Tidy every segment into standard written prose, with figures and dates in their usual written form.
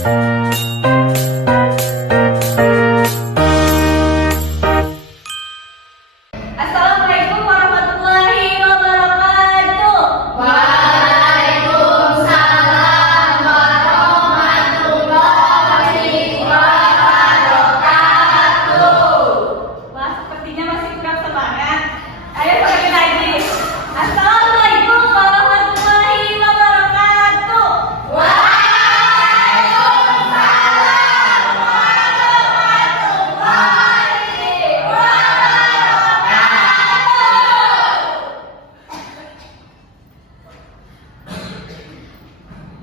Assalamualaikum warahmatullahi wabarakatuh. Waalaikumsalam warahmatullahi wabarakatuh. Wah, sepertinya masih kurang semangat. Ayo sekali lagi. Assalamualaikum warahmatullahi wabarakatuh. Waalaikumsalam warahmatullahi wabarakatuh.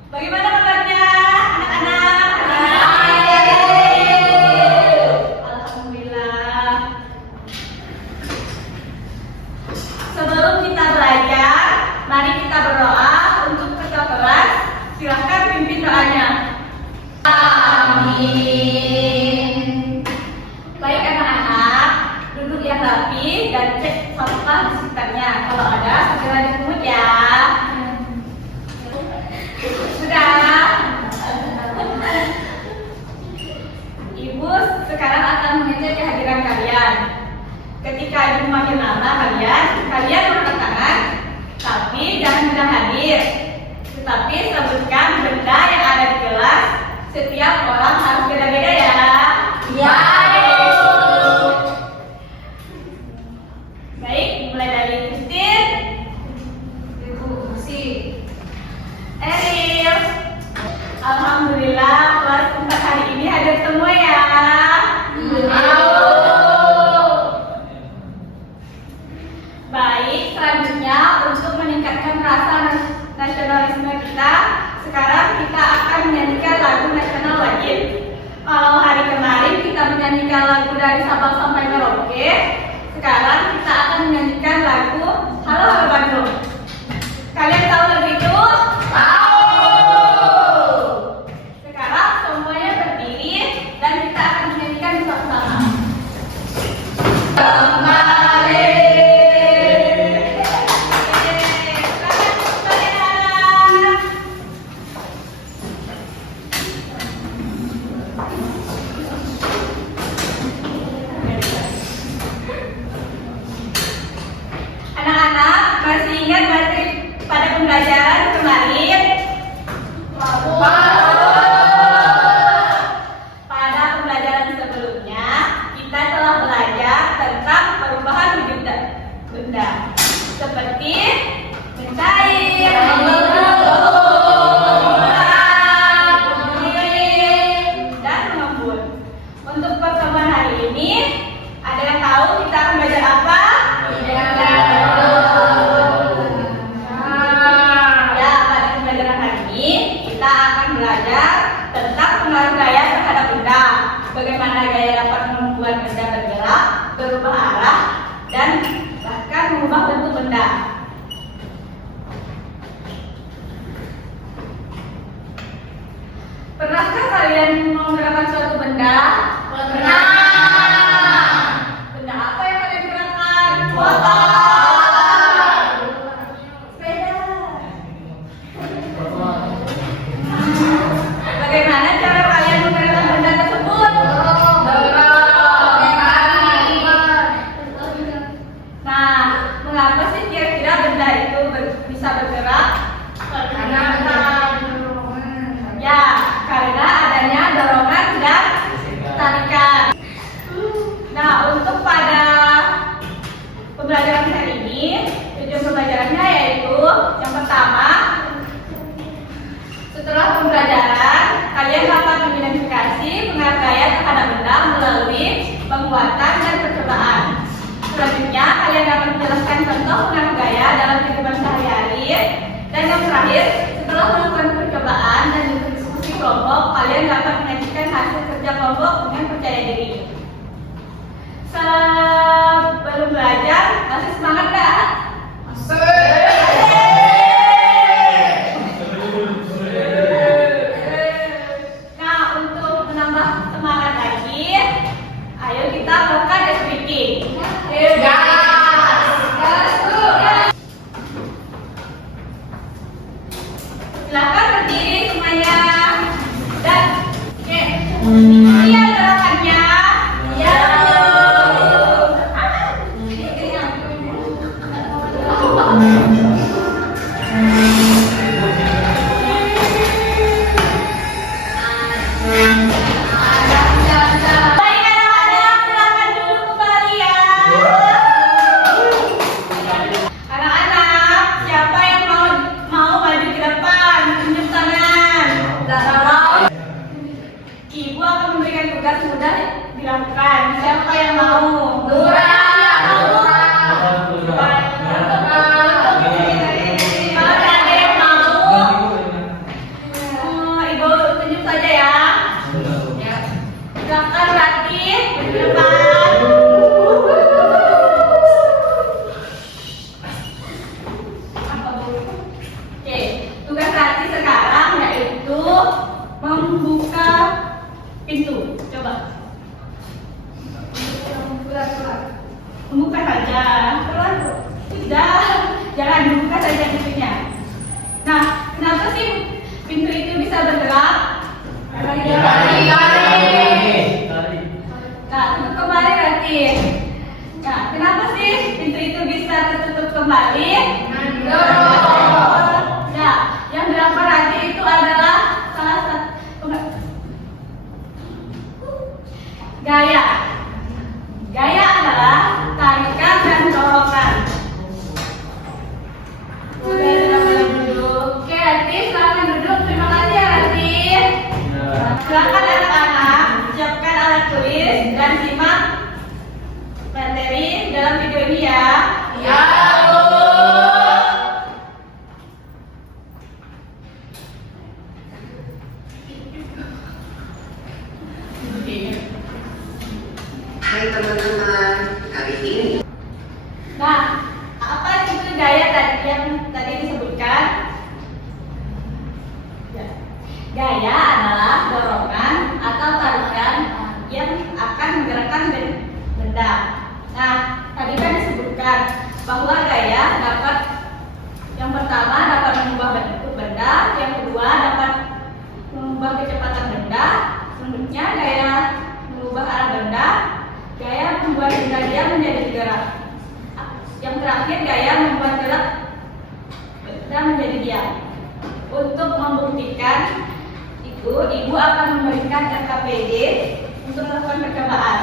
Bagaimana kabarnya anak-anak? Alhamdulillah. Sebelum kita belajar, mari kita berdoa untuk ketua kelas. Silahkan pimpin doanya. Amin. Baik anak-anak, duduk yang rapi dan cek sampah di sekitarnya. Kalau ada, segera dipungut ya. Sudah. Ibu sekarang akan mengecek kehadiran kalian. Ketika ibu memanggil nama kalian angkat tangan, tapi jangan bilang hadir. Tetapi sebutkan benda yang ada di kelas. Setiap orang harus beda-beda ya. Ya, Bu. Baik, mulai dari Christine, Ibu Usi. Eril. Alhamdulillah kelas 4 hari ini hadir semua ya. Baik, selanjutnya untuk meningkatkan rasa nasionalisme kita, sekarang kita akan menyanyikan lagu nasional wajib. Kalau hari kemarin kita menyanyikan lagu dari Sabang sampai Merauke, sekarang kita akan menyanyikan lagu Halo Halo Bandung. Kalian tahu lagu itu? Tahu. Sekarang semuanya berdiri dan kita akan menyanyikan bersama-sama. Anak-anak masih ingat materi pada pembelajaran kemarin? Pada pembelajaran sebelumnya kita telah belajar tentang perubahan wujud benda seperti mencair, dan mengembun. Untuk pertemuan hari ini, ada yang tahu kita akan belajar apa? Ya, pada pembelajaran hari ini kita akan belajar tentang pengaruh gaya terhadap benda. Bagaimana gaya dapat membuat benda bergerak, berubah arah, dan bahkan mengubah bentuk benda. Pernahkah kalian menggerakkan suatu benda? Pernah. Benda apa yang kalian gerakkan? Motor. Sepeda. Bagaimana cara kalian menggerakkan benda tersebut? Nah, mengapa sih kira-kira benda itu bisa bergerak? Ya, karena adanya dorongan dan tarikan. Nah, untuk pada pembelajaran hari ini, tujuan pembelajarannya yaitu yang pertama, setelah pembelajaran, kalian dapat mengidentifikasi pengaruh gaya terhadap benda melalui penguatan dan percobaan. Selanjutnya, kalian dapat menjelaskan contoh pengaruh gaya dalam kehidupan sehari-hari. Dan yang terakhir, setelah melakukan percobaan dan diskusi kelompok, kalian dapat menyajikan hasil kerja kelompok dengan percaya diri. Sebelum belajar, masih semangat gak? Nah, untuk menambah semangat lagi, ayo kita melakukan speaking. Silakan berdiri semuanya dan Iya gerakannya. Ya. Baik anak-anak, silakan duduk kembali ya. Anak-anak, siapa yang mau maju ke depan? Tunjuk tangan. Ibu akan memberikan tugas mudah dilakukan. Siapa yang mau? Dura. Kalau ada yang mau, Ibu tunjuk saja ya. Silakan Rati, ke depan. Oke, tugas Rati sekarang yaitu membuka pintu. Coba. Membuka saja. Tidak, jangan dibuka saja pintunya. Nah, kenapa sih pintu itu bisa bergerak? Karena dia Nah, tutup kembali berarti. Nah, kenapa sih pintu itu bisa tertutup kembali? Nah, yang dilakukan nanti itu adalah salah satu gaya. Gaya adalah tarikan dan dorongan. Oke, Rati, silakan duduk. Terima kasih ya, Rati. Silakan anak-anak, siapkan alat tulis dan simak materi dalam video ini ya. Ya, Bu. Hai teman-teman, kali ini Nah, apa itu gaya tadi yang tadi disebutkan? Gaya adalah dorongan atau tarikan yang akan menggerakkan benda. Nah, tadi kan disebutkan bahwa gaya dapat yang pertama dapat mengubah bentuk benda, yang kedua dapat mengubah kecepatan benda, selanjutnya gaya mengubah arah benda, gaya membuat benda dia menjadi gerak. Yang terakhir gaya membuat gerak benda menjadi diam. Untuk membuktikan itu, ibu akan memberikan RKPD untuk melakukan percobaan.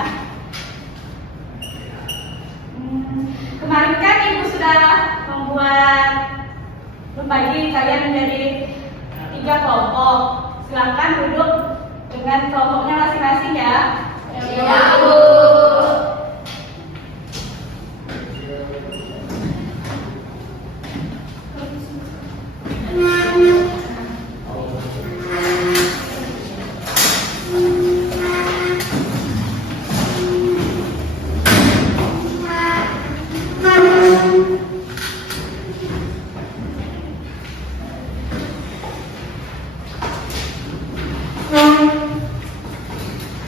Kemarin kan ibu sudah membuat membagi kalian menjadi 3 kelompok. Silakan duduk dengan kelompoknya masing-masing ya. Ya, Bu.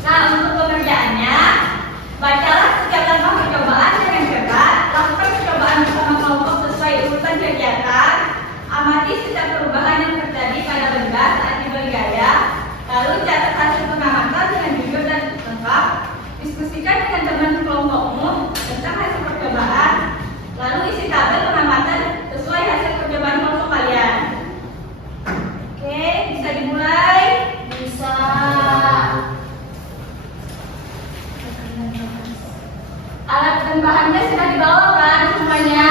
Nah, untuk pengerjaannya, bacalah setiap langkah percobaan dengan cermat, lakukan percobaan bersama kelompok sesuai urutan kegiatan, amati setiap perubahan yang terjadi pada benda saat diberi gaya, lalu catat hasil pengamatan dengan jujur dan lengkap, diskusikan dengan teman kelompokmu tentang hasil percobaan, lalu isi tabel pengamatan sesuai hasil percobaan kelompok kalian. Oke, bisa dimulai. Bisa. Alat dan bahannya sudah dibawa kan semuanya?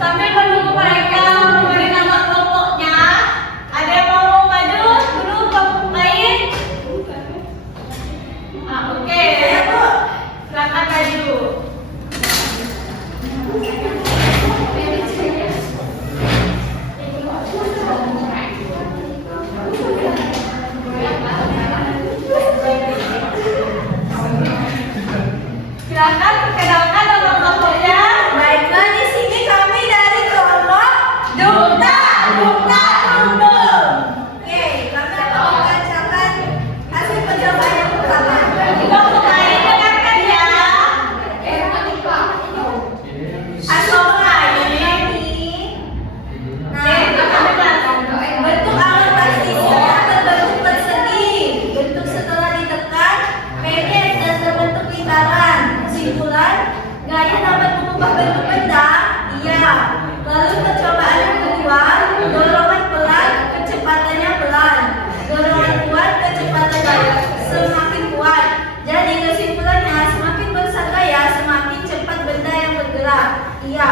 Sambil menunggu mereka memberi nama kelompoknya, ada yang mau maju dulu kelompok lain? Oke, silakan maju. Silakan perkenalkan nama kelompoknya. Baiklah, di sini kami dari kelompok Dumta, Dumta, Dumta. Oke, kami akan membacakan hasil percobaan yang pertama. Kelompok lain dengarkan ya. Hasil lain bentuk alat plastisnya berbentuk persegi. Bentuk setelah ditekan pendek dan berbentuk lingkaran. Kesimpulan, gaya dapat mengubah bentuk benda. Iya. Lalu percobaan yang kedua, dorongan pelan, kecepatannya pelan. Dorongan kuat, kecepatannya semakin kuat. Jadi kesimpulannya, semakin besar gaya, semakin cepat benda yang bergerak. Iya.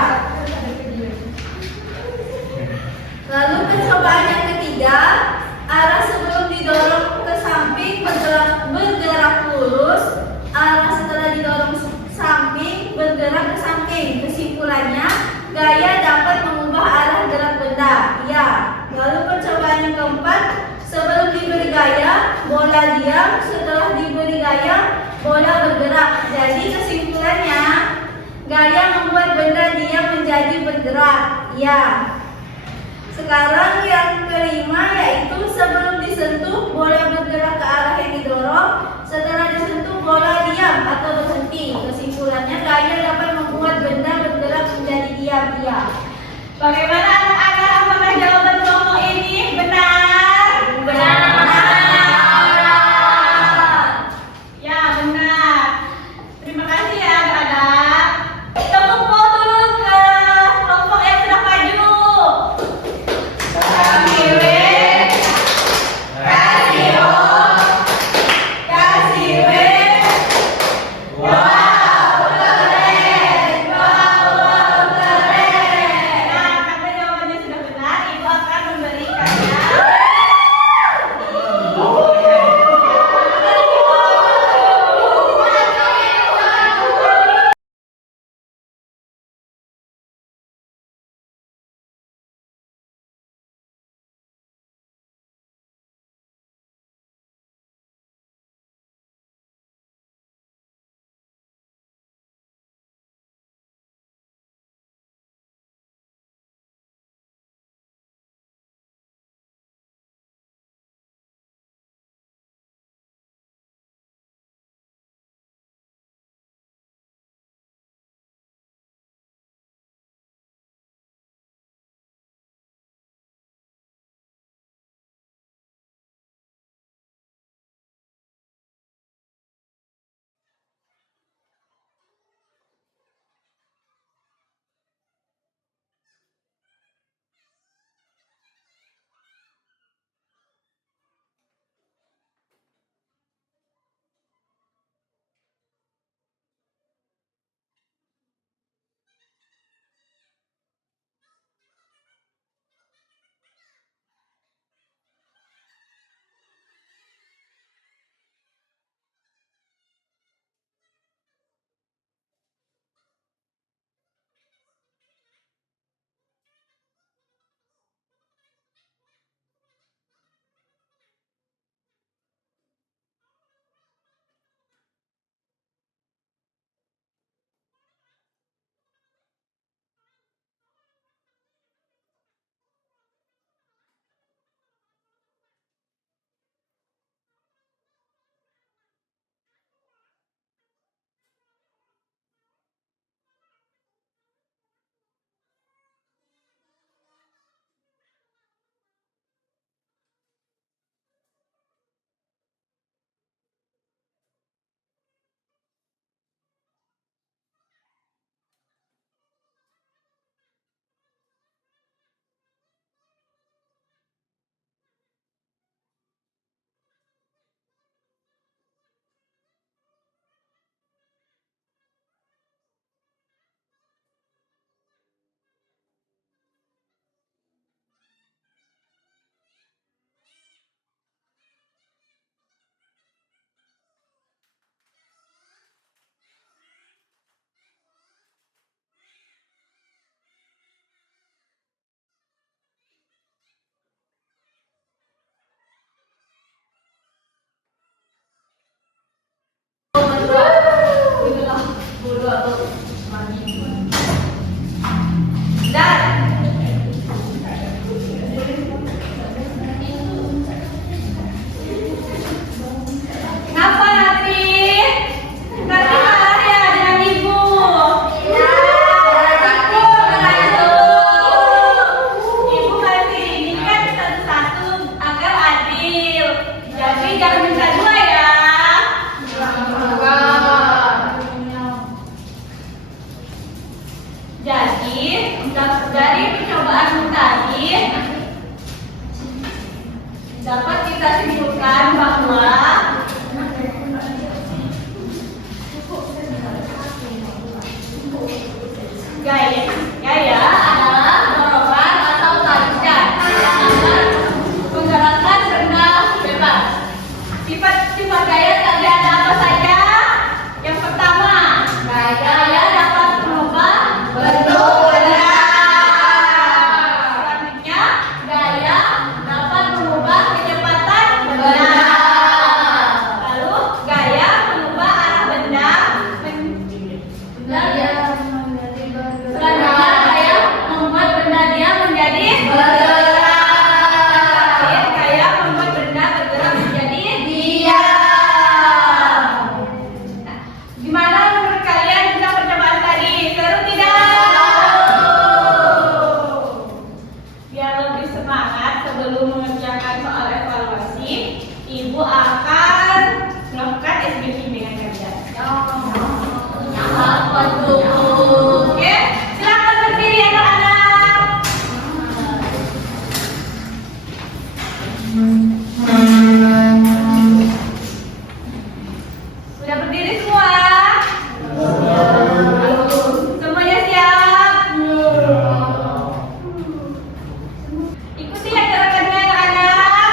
Lalu percobaan yang ketiga, arah sebelum didorong ke samping bergerak lurus, arah setelah didorong samping bergerak ke samping. Kesimpulannya, gaya dapat mengubah arah gerak benda. Ya. Lalu percobaan yang keempat, sebelum diberi gaya, bola diam, setelah diberi gaya, bola bergerak. Jadi kesimpulannya, gaya membuat benda diam menjadi bergerak. Ya. Sekarang yang kelima yaitu sebelum disentuh bola bergerak ke arah yang didorong, setelah disentuh bola diam atau berhenti. Kesimpulannya, gaya dapat membuat benda bergerak menjadi diam. Iya. Bagaimana anak-anak, apakah jawaban kelompok ini benar? Benar. Ya, benar. Terima kasih ya anak-anak. Tepuk tangan dulu ke kelompok yang sudah maju. Nah, kata jangan minta dua ya. Jadi, dari percobaan tadi dapat kita simpulkan bahwa gaya adalah dorongan atau tarikan yang akan menggerakkan benda bebas. Sifat gaya tadi ada apa saja? Yang pertama, gaya dapat mengubah bentuk benda. Selanjutnya, gaya dapat mengubah kecepatan benda. Lalu, gaya mengubah arah benda. Selanjutnya, gaya membuat benda dia menjadi bergerak. Gaya membuat benda bergerak menjadi diam. Nah, gimana menurut kalian tentang percobaan tadi? Seru tidak? Biar lebih semangat sebelum mengerjakan soal evaluasi, Ibu akan melakukan SBQ dengan kalian. Apa tuh? Oke, silakan berdiri anak-anak. Sudah berdiri semua? Semuanya siap? Ikuti ya gerakannya anak-anak.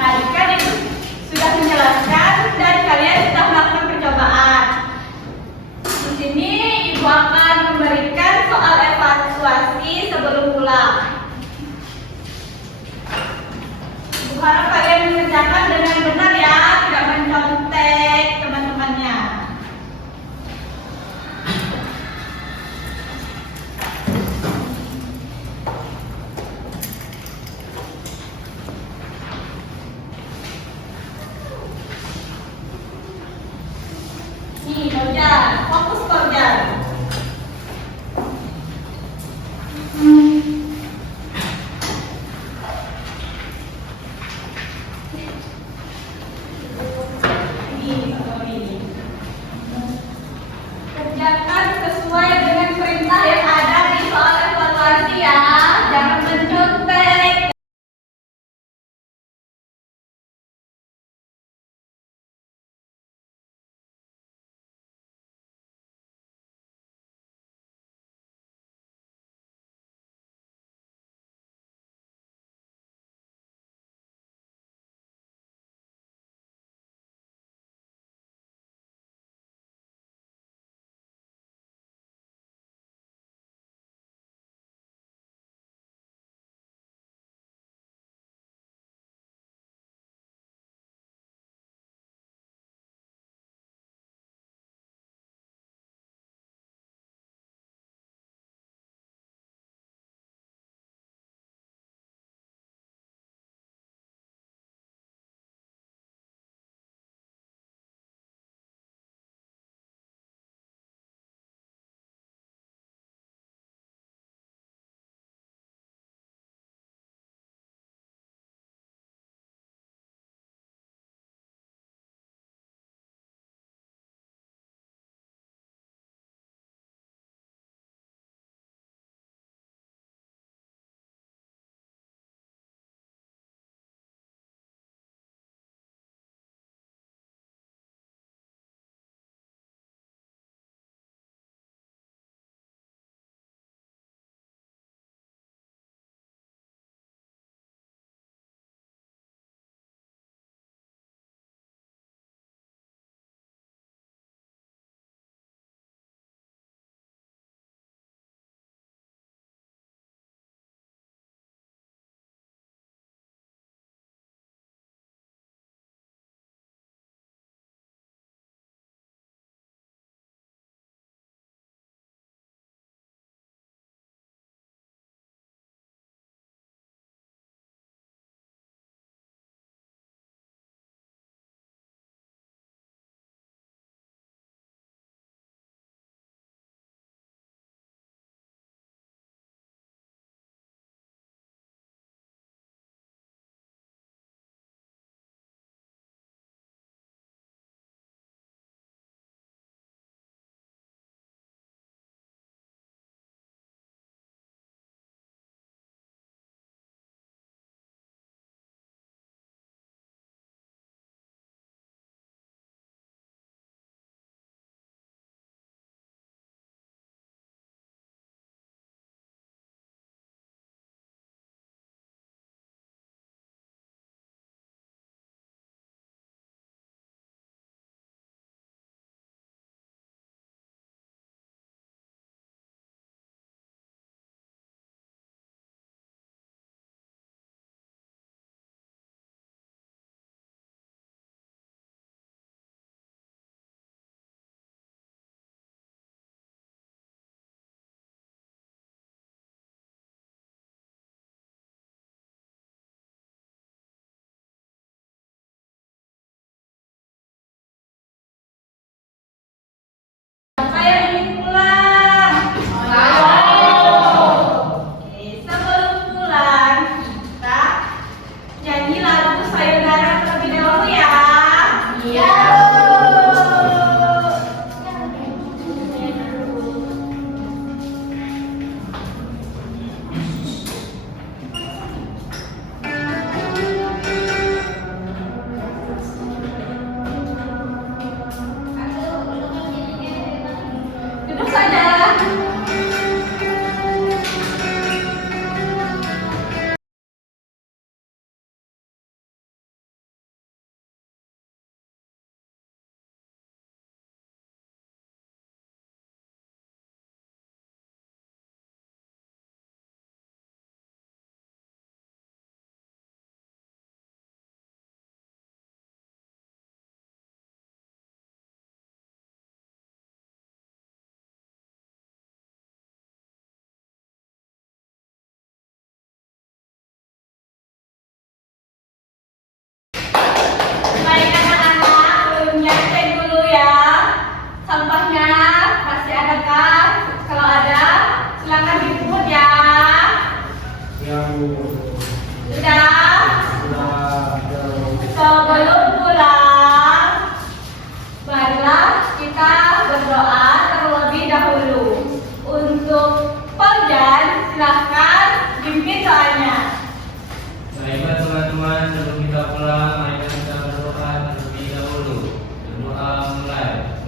Tadi kan Ibu sudah menjelaskan dan kalian sudah melakukan percobaan. Di sini Ibu akan memberikan soal evaluasi sebelum pulang. Ibu harap kalian mengerjakan dengan benar ya, tidak mencontek teman-temannya. Nih, Fauzan, fokus Fauzan. Kerjakan sesuai dengan perintah yang ada di soal evaluasi ya, jangan mencontek.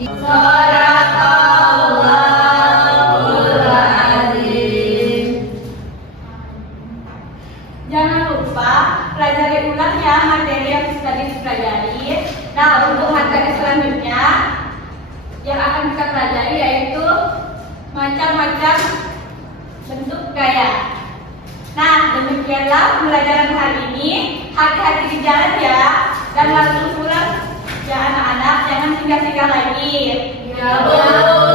Shadaqallahul azim. Jangan lupa pelajari ulang ya materi yang tadi dipelajari. Nah, untuk materi selanjutnya yang akan kita pelajari yaitu macam-macam bentuk gaya. Nah, demikianlah pembelajaran hari ini. Hati-hati di jalan ya, dan langsung pulang ya anak-anak, jangan singgah-singgah lagi. Ya, Bu.